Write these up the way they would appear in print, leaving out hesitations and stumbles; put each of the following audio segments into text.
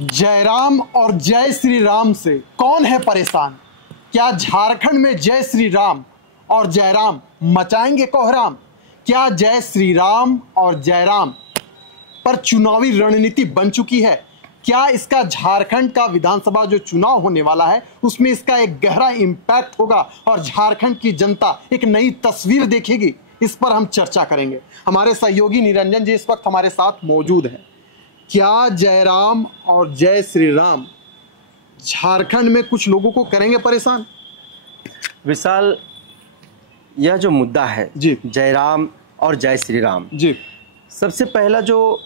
जयराम और जय श्री राम से कौन है परेशान? क्या झारखंड में जय श्री राम और जयराम मचाएंगे कोहराम? क्या जय श्री राम और जयराम पर चुनावी रणनीति बन चुकी है? क्या इसका झारखंड का विधानसभा जो चुनाव होने वाला है उसमें इसका एक गहरा इम्पैक्ट होगा और झारखंड की जनता एक नई तस्वीर देखेगी? इस पर हम चर्चा करेंगे। हमारे सहयोगी निरंजन जी इस वक्त हमारे साथ मौजूद हैं। क्या जयराम और जय श्री राम झारखंड में कुछ लोगों को करेंगे परेशान? विशाल, यह जो मुद्दा है जी, जयराम और जय श्री राम जी, सबसे पहला जो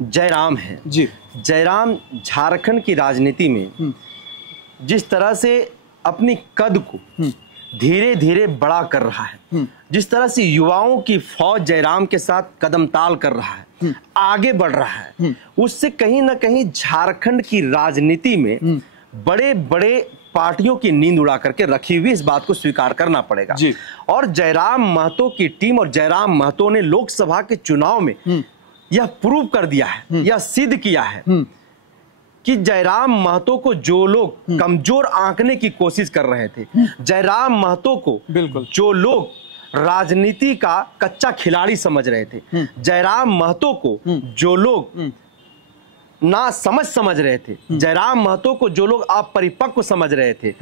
जयराम है जी, जयराम झारखंड की राजनीति में जिस तरह से अपनी कद को धीरे धीरे बड़ा कर रहा है, जिस तरह से युवाओं की फौज जयराम के साथ कदम ताल कर रहा है, आगे बढ़ रहा है, उससे कहीं ना कहीं झारखंड की राजनीति में बड़े बड़े पार्टियों की नींद उड़ा करके रखी हुई, इस बात को स्वीकार करना पड़ेगा जी। और जयराम महतो की टीम और जयराम महतो ने लोकसभा के चुनाव में यह प्रूव कर दिया है, यह सिद्ध किया है कि जयराम महतो को जो लोग कमजोर आंकने की कोशिश कर रहे थे, जयराम महतो को बिल्कुल जो लोग राजनीति का कच्चा खिलाड़ी समझ रहे थे, जयराम महतो को जो लोग ना समझ रहे थे, जयराम महतो को जो लोग अपरिपक्व समझ रहे थे,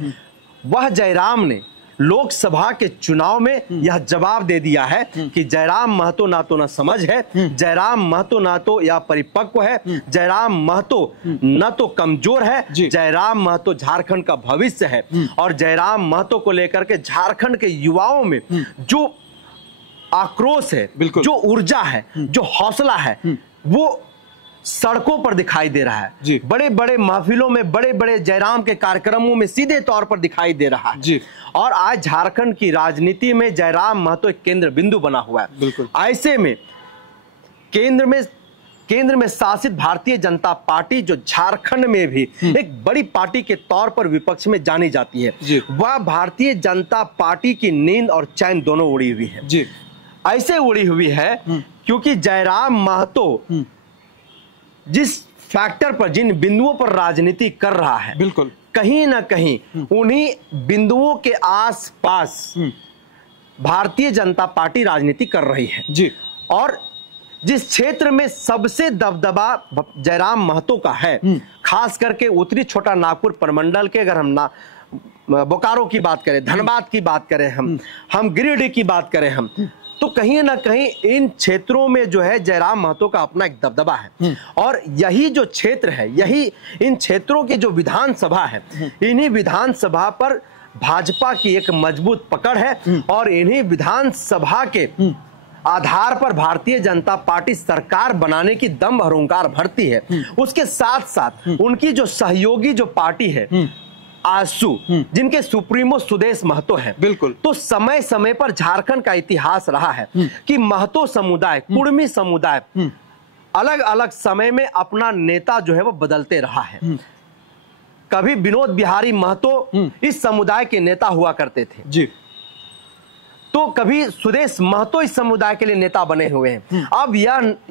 वह जयराम ने लोकसभा के चुनाव में यह जवाब दे दिया है कि जयराम महतो ना तो ना समझ है, जयराम महतो ना तो यह परिपक्व है, जयराम महतो न तो कमजोर है, जयराम महतो झारखंड का भविष्य है। और जयराम महतो को लेकर के झारखंड के युवाओं में जो आक्रोश है, जो ऊर्जा है, जो हौसला है, वो सड़कों पर दिखाई दे रहा है। बड़े बड़े महफिलों में, बड़े बड़े जयराम के कार्यक्रमों में सीधे तौर पर दिखाई दे रहा है जी। और आज झारखंड की राजनीति में जयराम महतो एक केंद्र बिंदु बना हुआ है। बिल्कुल। ऐसे में केंद्र में शासित भारतीय जनता पार्टी जो झारखंड में भी एक बड़ी पार्टी के तौर पर विपक्ष में जानी जाती है, वह भारतीय जनता पार्टी की नींद और चैन दोनों उड़ी हुई है जी। ऐसे उड़ी हुई है क्योंकि जयराम महतो जिस फैक्टर पर, जिन बिंदुओं पर राजनीति कर रहा है, बिल्कुल कहीं ना कहीं उन्हीं बिंदुओं के आसपास भारतीय जनता पार्टी राजनीति कर रही है जी। और जिस क्षेत्र में सबसे दबदबा जयराम महतो का है, खास करके उत्तरी छोटा नागपुर प्रमंडल के, अगर हम बोकारो की बात करें, धनबाद की बात करें, हम गिरिडीह की बात करें, हम तो कहीं ना कहीं इन क्षेत्रों में जो है जयराम महतो का अपना एक दबदबा है। और यही जो क्षेत्र है, यही इन क्षेत्रों की जो विधानसभा है, इन्हीं विधानसभा पर भाजपा की एक मजबूत पकड़ है और इन्हीं विधानसभा के आधार पर भारतीय जनता पार्टी सरकार बनाने की दम अहंकार भरती है। उसके साथ साथ उनकी जो सहयोगी जो पार्टी है आजसू, जिनके सुप्रीमो सुदेश महतो है, बिल्कुल, तो समय समय पर झारखंड का इतिहास रहा है कि महतो समुदाय, कुर्मी समुदाय अलग अलग समय में अपना नेता जो है वो बदलते रहा है। कभी विनोद बिहारी महतो इस समुदाय के नेता हुआ करते थे जी, तो कभी सुदेश महतो इस समुदाय के लिए नेता बने हुए हैं। अब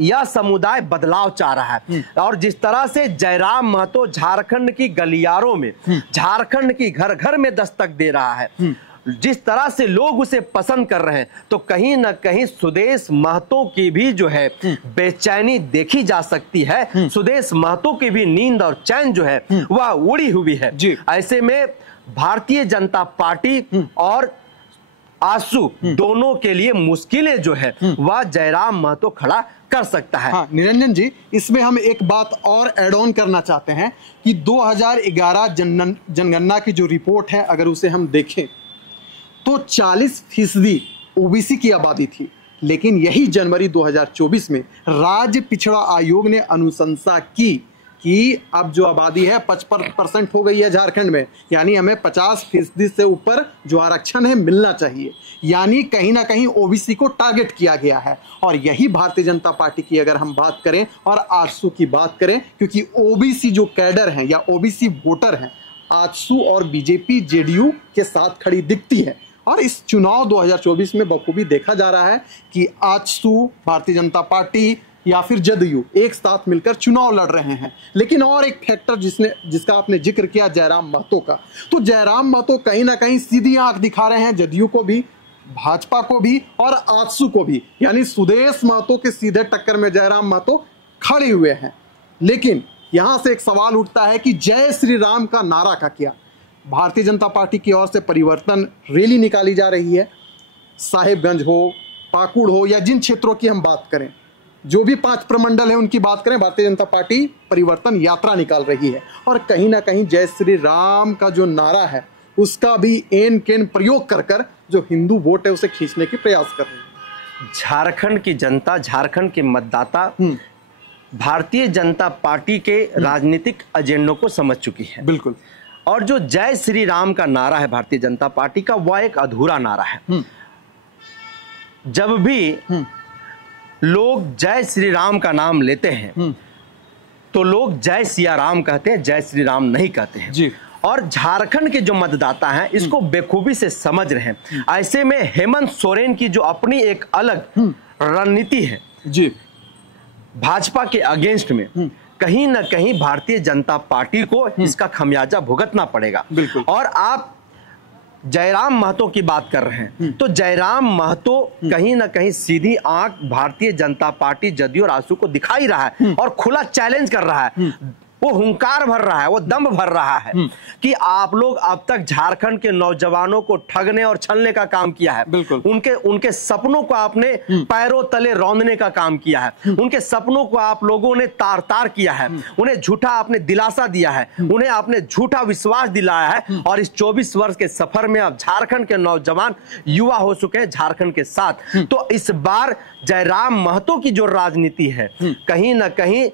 यह समुदाय बदलाव चाह रहा है और जिस तरह से जयराम महतो झारखंड की गलियारों में, झारखंड की घर घर में दस्तक दे रहा है, जिस तरह से लोग उसे पसंद कर रहे हैं, तो कहीं ना कहीं सुदेश महतो की भी जो है बेचैनी देखी जा सकती है। सुदेश महतो की भी नींद और चैन जो है वह उड़ी हुई है। ऐसे में भारतीय जनता पार्टी और आजसू दोनों के लिए मुश्किलें जो है वह जयराम महतो खड़ा कर सकता है। हाँ, निरंजन जी, इसमें हम एक बात और ऐड ऑन करना चाहते हैं कि 2011 जनगणना की जो रिपोर्ट है, अगर उसे हम देखें तो 40% ओबीसी की आबादी थी, लेकिन यही जनवरी 2024 में राज्य पिछड़ा आयोग ने अनुशंसा की कि अब जो आबादी है 55% हो गई है झारखंड में, यानी हमें 50% से ऊपर जो आरक्षण है मिलना चाहिए, यानी कहीं ना कहीं ओबीसी को टारगेट किया गया है। और यही भारतीय जनता पार्टी की अगर हम बात करें और आजसू की बात करें, क्योंकि ओबीसी जो कैडर हैं या ओबीसी वोटर हैं आजसू और बीजेपी जेडीयू के साथ खड़ी दिखती है। और इस चुनाव 2024 में बखूबी देखा जा रहा है कि आजसू, भारतीय जनता पार्टी या फिर जदयू एक साथ मिलकर चुनाव लड़ रहे हैं। लेकिन और एक फैक्टर जिसका आपने जिक्र किया, जयराम महतो का, तो जयराम महतो कहीं ना कहीं सीधी आंख दिखा रहे हैं जदयू को भी, भाजपा को भी और आजसू को भी, यानी सुदेश महतो के सीधे टक्कर में जयराम महतो खड़े हुए हैं। लेकिन यहां से एक सवाल उठता है कि जय श्री राम का नारा का क्या? भारतीय जनता पार्टी की ओर से परिवर्तन रैली निकाली जा रही है, साहिबगंज हो, पाकुड़ हो या जिन क्षेत्रों की हम बात करें, जो भी 5 प्रमंडल है उनकी बात करें, भारतीय जनता पार्टी परिवर्तन यात्रा निकाल रही है और कहीं ना कहीं जय श्री राम का जो नारा है उसका भी एन केन प्रयोग कर कर जो हिंदू वोट है उसे खींचने की प्रयास कर रहे हैं। झारखंड की जनता, झारखंड के मतदाता भारतीय जनता पार्टी के राजनीतिक एजेंडों को समझ चुकी है। बिल्कुल। और जो जय श्री राम का नारा है भारतीय जनता पार्टी का, वह एक अधूरा नारा है। जब भी लोग जय श्री राम का नाम लेते हैं तो लोग जय सिया राम कहते हैं, जय श्री राम नहीं कहते हैं जी। और झारखंड के जो मतदाता हैं इसको बेखूबी से समझ रहे हैं। ऐसे में हेमंत सोरेन की जो अपनी एक अलग रणनीति है जी, भाजपा के अगेंस्ट में, कहीं ना कहीं भारतीय जनता पार्टी को इसका खमियाजा भुगतना पड़ेगा। बिल्कुल। और आप जयराम महतो की बात कर रहे हैं तो जयराम महतो कहीं ना कहीं सीधी आंख भारतीय जनता पार्टी, जदयू और आजसू को दिखा ही रहा है और खुला चैलेंज कर रहा है। वो हुंकार भर रहा है, वो दम भर रहा है कि आप लोग अब तक झारखंड के नौजवानों को ठगने और छलने का काम किया है। बिल्कुल। उनके सपनों को आपने पैरों तले रौंदने का काम किया है। उनके सपनों को आप लोगों ने तार तार किया है। उन्हें झूठा आपने दिलासा दिया है, उन्हें आपने झूठा विश्वास दिलाया है। और इस 24 वर्ष के सफर में अब झारखंड के नौजवान युवा हो चुके हैं झारखंड के साथ। तो इस बार जयराम महतो की जो राजनीति है, कहीं ना कहीं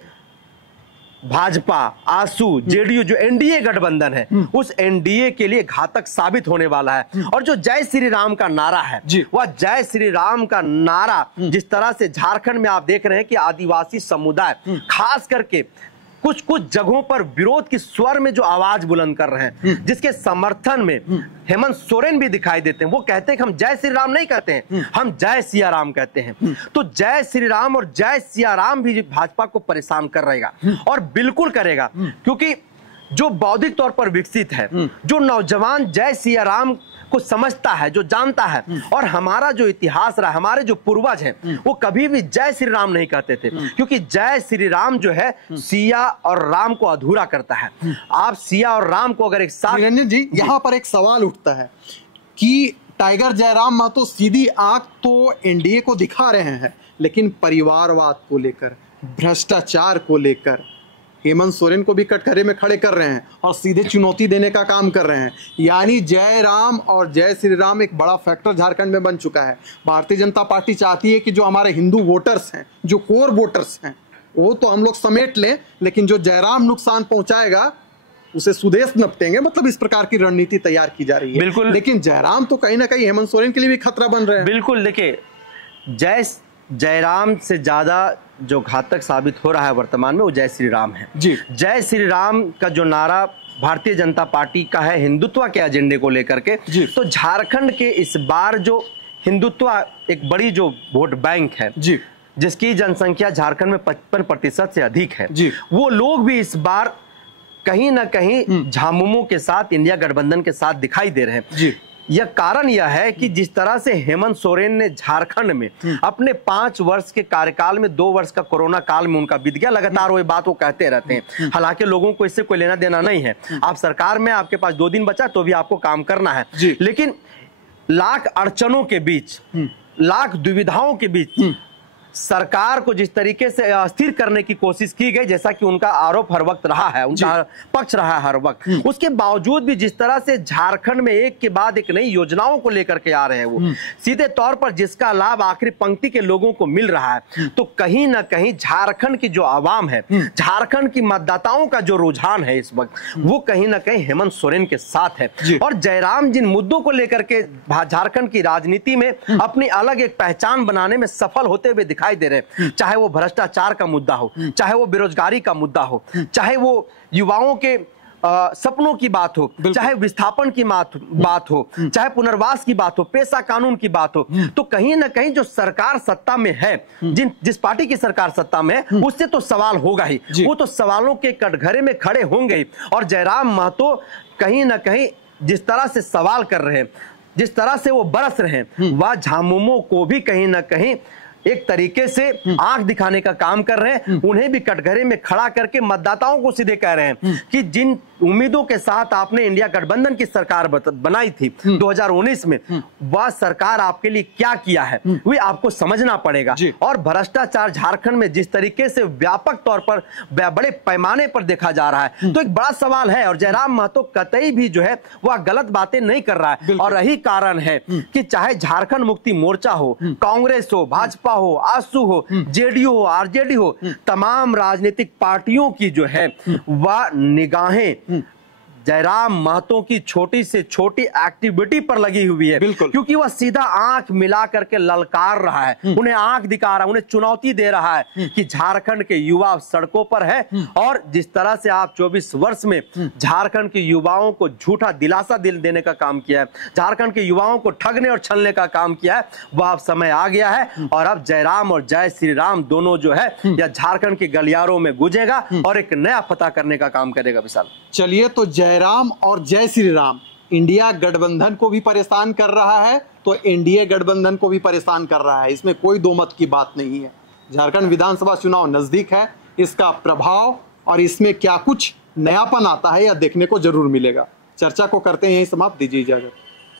भाजपा, आजसू, जेडीयू जो एनडीए गठबंधन है उस एनडीए के लिए घातक साबित होने वाला है। और जो जय श्री राम का नारा है, वह जय श्री राम का नारा जिस तरह से झारखंड में आप देख रहे हैं कि आदिवासी समुदाय खास करके कुछ कुछ जगहों पर विरोध की स्वर में जो आवाज बुलंद कर रहे हैं, जिसके समर्थन में हेमंत सोरेन भी दिखाई देते हैं। वो कहते हैं कि हम जय श्री राम नहीं कहते हैं, हम जय सिया राम कहते हैं। तो जय श्री राम और जय सिया राम भी भाजपा को परेशान कर रहेगा और बिल्कुल करेगा, क्योंकि जो बौद्धिक तौर पर विकसित है, जो नौजवान जय सिया राम को समझता है, जो जानता है, और हमारा जो इतिहास रहा, हमारे जो पूर्वज हैं वो कभी भी जय श्री राम नहीं कहते थे, क्योंकि जय श्री राम जो है सिया और राम को अधूरा करता है। आप सिया और राम को अगर एक साथ, निरंजन जी यहाँ पर एक सवाल उठता है कि टाइगर जयराम महतो सीधी आंख तो एनडीए को दिखा रहे हैं, लेकिन परिवारवाद को लेकर, भ्रष्टाचार को लेकर हेमंत सोरेन को भी कटघरे में खड़े कर रहे हैं और सीधे चुनौती देने का काम कर रहे हैं। यानी जय राम और जय श्री राम एक बड़ा फैक्टर झारखंड में बन चुका है। भारतीय जनता पार्टी चाहती है कि जो हमारे हिंदू वोटर्स हैं, जो कोर वोटर्स हैं, वो तो हम लोग समेट लें, लेकिन जो जयराम नुकसान पहुंचाएगा उसे सुदेश नपटेंगे। मतलब इस प्रकार की रणनीति तैयार की जा रही है। बिल्कुल। लेकिन जयराम तो कहीं ना कहीं हेमंत सोरेन के लिए भी खतरा बन रहे हैं। बिल्कुल। देखिए, जयराम से ज्यादा जो घातक साबित हो रहा है वर्तमान में वो जय श्री राम है जी। जय श्री राम का जो नारा भारतीय जनता पार्टी का है हिंदुत्व के एजेंडे को लेकर के, तो झारखंड के इस बार जो हिंदुत्व एक बड़ी जो वोट बैंक है जी, जिसकी जनसंख्या झारखंड में 55% से अधिक है जी, वो लोग भी इस बार कहीं ना कहीं झामुमो के साथ, इंडिया गठबंधन के साथ दिखाई दे रहे हैं जी। यह कारण यह है कि जिस तरह से हेमंत सोरेन ने झारखंड में अपने 5 वर्ष के कार्यकाल में 2 वर्ष का कोरोना काल में उनका बीत गया, लगातार वो बात वो कहते रहते हैं। हालांकि लोगों को इससे कोई लेना देना नहीं है। आप सरकार में, आपके पास 2 दिन बचा तो भी आपको काम करना है, लेकिन लाख अड़चनों के बीच, लाख दुविधाओं के बीच सरकार को जिस तरीके से अस्थिर करने की कोशिश की गई, जैसा कि उनका आरोप हर वक्त रहा है, उनका पक्ष रहा है हर वक्त, उसके बावजूद भी जिस तरह से झारखंड में एक के बाद एक नई योजनाओं को लेकर के आ रहे हैं, वो सीधे तौर पर जिसका लाभ आखिरी पंक्ति के लोगों को मिल रहा है, तो कहीं ना कहीं झारखंड की जो आवाम है, झारखंड की मतदाताओं का जो रुझान है इस वक्त, वो कहीं ना कहीं हेमंत सोरेन के साथ है। और जयराम जिन मुद्दों को लेकर के झारखंड की राजनीति में अपनी अलग एक पहचान बनाने में सफल होते हुए दिखाई दे रहे, चाहे वो भ्रष्टाचार का मुद्दा हो, चाहे वो बेरोजगारी का मुद्दा हो, चाहे वो युवाओं के सपनों की बात हो, चाहे विस्थापन की बात हो, चाहे पुनर्वास की बात हो, पेशा कानून की बात हो, तो कहीं ना कहीं जो सरकार सत्ता में है, जिस पार्टी की सरकार सत्ता में है, उससे तो सवाल होगा ही, वो तो सवालों के कटघरे में खड़े होंगे ही। और जयराम महतो कहीं ना कहीं जिस तरह से सवाल कर रहे हैं, जिस तरह से वो बरस रहे हैं, वह झामुमो को भी कहीं ना कहीं एक तरीके से आंख दिखाने का काम कर रहे हैं। उन्हें भी कटघरे में खड़ा करके मतदाताओं को सीधे कह रहे हैं कि जिन उम्मीदों के साथ आपने इंडिया गठबंधन की सरकार बनाई थी 2019 में, वह सरकार आपके लिए क्या किया है वे आपको समझना पड़ेगा। और भ्रष्टाचार झारखंड में जिस तरीके से व्यापक तौर पर बड़े पैमाने पर देखा जा रहा है, तो एक बड़ा सवाल है। और जयराम महतो कतई भी जो है वह गलत बातें नहीं कर रहा है। और यही कारण है कि चाहे झारखंड मुक्ति मोर्चा हो, कांग्रेस हो, भाजपा हो, आसू हो, जेडीयू हो, आरजेडी हो, तमाम राजनीतिक पार्टियों की जो है वह निगाहें जयराम महतो की छोटी से छोटी एक्टिविटी पर लगी हुई है, क्योंकि वह सीधा आंख मिला करके ललकार रहा है, उन्हें आंख दिखा रहा है, उन्हें चुनौती दे रहा है कि झारखंड के युवा सड़कों पर है। और जिस तरह से आप 24 वर्ष में झारखंड के युवाओं को झूठा दिलासा देने का काम किया है, झारखंड के युवाओं को ठगने और छलने का काम किया है, वह अब समय आ गया है। और अब जयराम और जय श्री राम दोनों जो है यह झारखंड के गलियारों में गूंजेगा और एक नया फतह करने का काम करेगा। विशाल, चलिए, तो जयराम और जय श्री राम इंडिया गठबंधन को भी परेशान कर रहा है, तो एनडीए गठबंधन को भी परेशान कर रहा है, इसमें कोई दो मत की बात नहीं है। झारखंड विधानसभा चुनाव नजदीक है, इसका प्रभाव और इसमें क्या कुछ नयापन आता है यह देखने को जरूर मिलेगा। चर्चा को करते हैं यहीं समाप्त, दीजिए इजाजत।